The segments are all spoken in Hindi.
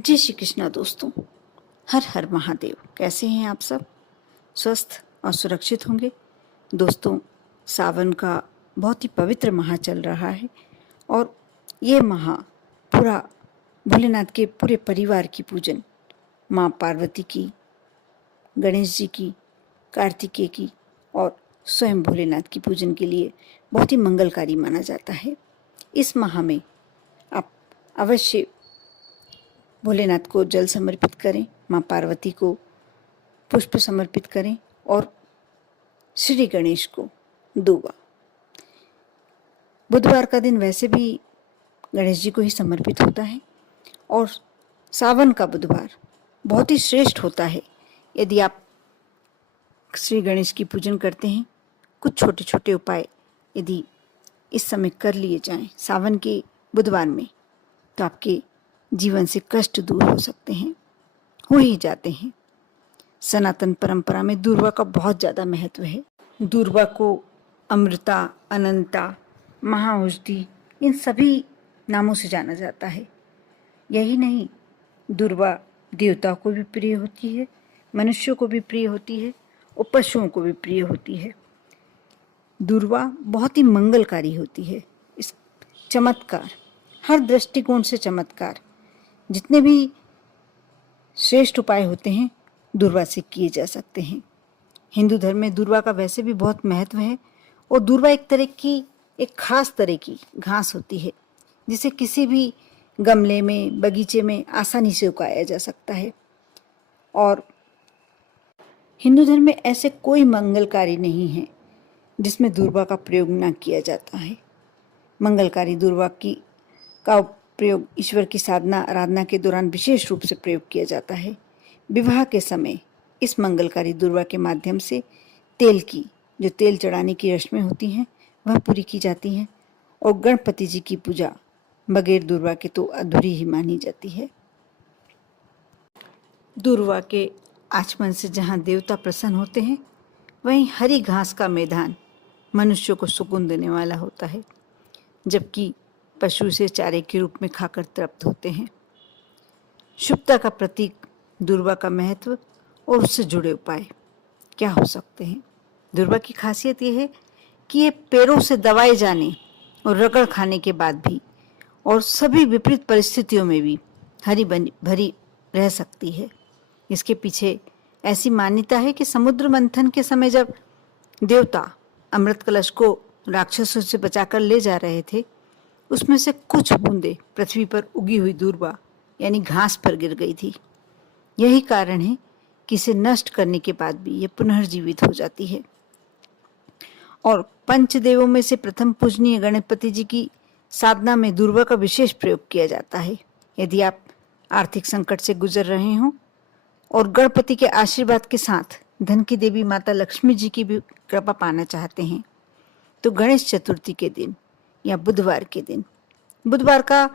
जय श्री कृष्णा दोस्तों। हर हर महादेव। कैसे हैं आप सब? स्वस्थ और सुरक्षित होंगे। दोस्तों, सावन का बहुत ही पवित्र माह चल रहा है और ये माह पूरा भोलेनाथ के पूरे परिवार की पूजन, माँ पार्वती की, गणेश जी की, कार्तिकेय की और स्वयं भोलेनाथ की पूजन के लिए बहुत ही मंगलकारी माना जाता है। इस माह में आप अवश्य भोलेनाथ को जल समर्पित करें, माँ पार्वती को पुष्प समर्पित करें और श्री गणेश को दूबा। बुधवार का दिन वैसे भी गणेश जी को ही समर्पित होता है और सावन का बुधवार बहुत ही श्रेष्ठ होता है। यदि आप श्री गणेश की पूजन करते हैं, कुछ छोटे छोटे उपाय यदि इस समय कर लिए जाएं सावन के बुधवार में, तो आपके जीवन से कष्ट दूर हो सकते हैं, हो ही जाते हैं। सनातन परंपरा में दूर्वा का बहुत ज़्यादा महत्व है। दूर्वा को अमृता, अनंता, महाऔषधि, इन सभी नामों से जाना जाता है। यही नहीं, दूर्वा देवताओं को भी प्रिय होती है, मनुष्यों को भी प्रिय होती है और पशुओं को भी प्रिय होती है। दूर्वा बहुत ही मंगलकारी होती है। इस चमत्कार, हर दृष्टिकोण से चमत्कार, जितने भी श्रेष्ठ उपाय होते हैं दूर्वा से किए जा सकते हैं। हिंदू धर्म में दूर्वा का वैसे भी बहुत महत्व है और दूर्वा एक खास तरह की घास होती है जिसे किसी भी गमले में, बगीचे में आसानी से उगाया जा सकता है। और हिंदू धर्म में ऐसे कोई मंगलकारी नहीं है जिसमें दूर्वा का प्रयोग न किया जाता है। मंगलकारी दूर्वा का प्रयोग ईश्वर की साधना, आराधना के दौरान विशेष रूप से प्रयोग किया जाता है। विवाह के समय इस मंगलकारी दूर्वा के माध्यम से जो तेल चढ़ाने की रस्में होती हैं वह पूरी की जाती हैं और गणपति जी की पूजा बगैर दूर्वा के तो अधूरी ही मानी जाती है। दूर्वा के आचमन से जहाँ देवता प्रसन्न होते हैं, वहीं हरी घास का मैदान मनुष्य को सुकून देने वाला होता है, जबकि पशु से चारे के रूप में खाकर तृप्त होते हैं। शुभता का प्रतीक दूर्वा का महत्व और उससे जुड़े उपाय क्या हो सकते हैं? दूर्वा की खासियत यह है कि ये पैरों से दबाए जाने और रगड़ खाने के बाद भी और सभी विपरीत परिस्थितियों में भी हरी भरी रह सकती है। इसके पीछे ऐसी मान्यता है कि समुद्र मंथन के समय जब देवता अमृत कलश को राक्षसों से बचाकर ले जा रहे थे, उसमें से कुछ बूंदें पृथ्वी पर उगी हुई दूर्वा यानी घास पर गिर गई थी। यही कारण है कि इसे नष्ट करने के बाद भी ये पुनर्जीवित हो जाती है। और पंचदेवों में से प्रथम पूजनीय गणपति जी की साधना में दूर्वा का विशेष प्रयोग किया जाता है। यदि आप आर्थिक संकट से गुजर रहे हों और गणपति के आशीर्वाद के साथ धन की देवी माता लक्ष्मी जी की भी कृपा पाना चाहते हैं, तो गणेश चतुर्थी के दिन या बुधवार के दिन, बुधवार का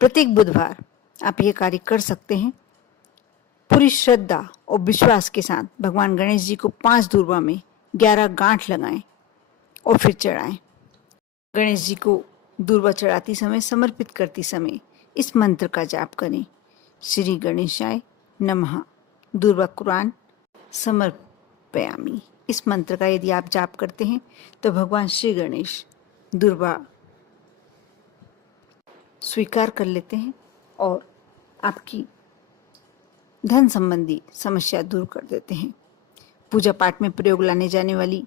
प्रत्येक बुधवार आप ये कार्य कर सकते हैं। पूरी श्रद्धा और विश्वास के साथ भगवान गणेश जी को 5 दूर्वा में 11 गांठ लगाएं और फिर चढ़ाएं। गणेश जी को दूर्वा चढ़ाती समय, समर्पित करती समय इस मंत्र का जाप करें। श्री गणेशाय नमः दूर्वा कुरान समर्पयामि। इस मंत्र का यदि आप जाप करते हैं तो भगवान श्री गणेश दूर्वा स्वीकार कर लेते हैं और आपकी धन संबंधी समस्या दूर कर देते हैं। पूजा पाठ में प्रयोग लाने जाने वाली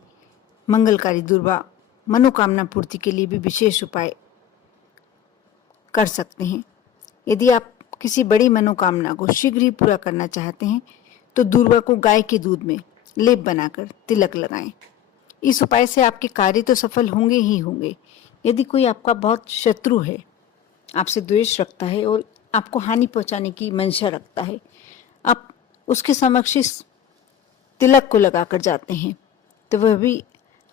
मंगलकारी दूर्वा मनोकामना पूर्ति के लिए भी विशेष उपाय कर सकते हैं। यदि आप किसी बड़ी मनोकामना को शीघ्र ही पूरा करना चाहते हैं तो दूर्वा को गाय के दूध में लेप बनाकर तिलक लगाएं। इस उपाय से आपके कार्य तो सफल होंगे ही होंगे। यदि कोई आपका बहुत शत्रु है, आपसे द्वेष रखता है और आपको हानि पहुंचाने की मंशा रखता है, आप उसके समक्ष इस तिलक को लगाकर जाते हैं तो वह भी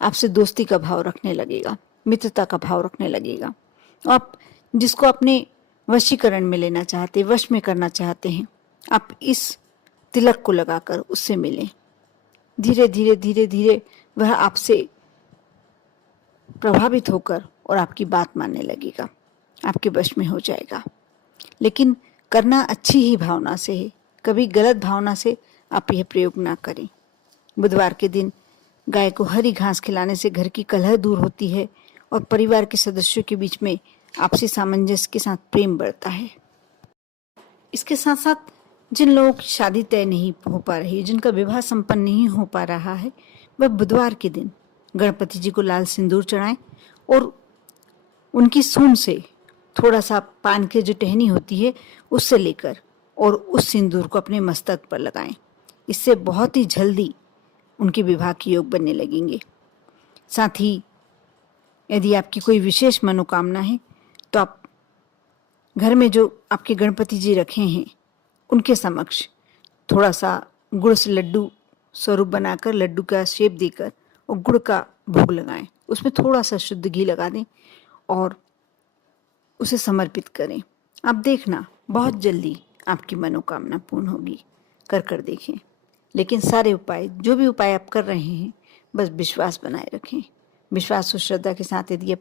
आपसे दोस्ती का भाव रखने लगेगा, मित्रता का भाव रखने लगेगा। आप जिसको अपने वशीकरण में लेना चाहते, वश में करना चाहते हैं, आप इस तिलक को लगाकर उससे मिलें। धीरे धीरे धीरे धीरे वह आपसे प्रभावित होकर और आपकी बात मानने लगेगा, आपके वश में हो जाएगा। लेकिन करना अच्छी ही भावना से है, कभी गलत भावना से आप यह प्रयोग ना करें। बुधवार के दिन गाय को हरी घास खिलाने से घर की कलह दूर होती है और परिवार के सदस्यों के बीच में आपसी सामंजस्य के साथ प्रेम बढ़ता है। इसके साथ साथ जिन लोगों की शादी तय नहीं हो पा रही है, जिनका विवाह संपन्न नहीं हो पा रहा है, वह बुधवार के दिन गणपति जी को लाल सिंदूर चढ़ाएं और उनकी सूंड से थोड़ा सा पान की जो टहनी होती है उससे लेकर और उस सिंदूर को अपने मस्तक पर लगाएं। इससे बहुत ही जल्दी उनके विवाह के योग बनने लगेंगे। साथ ही यदि आपकी कोई विशेष मनोकामना है तो आप घर में जो आपके गणपति जी रखे हैं उनके समक्ष थोड़ा सा गुड़ से लड्डू स्वरूप बनाकर, लड्डू का शेप देकर और गुड़ का भोग लगाएं। उसमें थोड़ा सा शुद्ध घी लगा दें और उसे समर्पित करें। आप देखना बहुत जल्दी आपकी मनोकामना पूर्ण होगी। कर देखें। लेकिन सारे उपाय, जो भी उपाय आप कर रहे हैं, बस विश्वास बनाए रखें। विश्वास और श्रद्धा के साथ यदि आप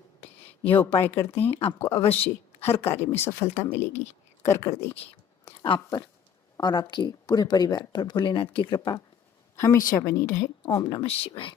यह उपाय करते हैं, आपको अवश्य हर कार्य में सफलता मिलेगी। कर देखिए। आप पर और आपके पूरे परिवार पर भोलेनाथ की कृपा हमेशा बनी रहे। ओम नमः शिवाय।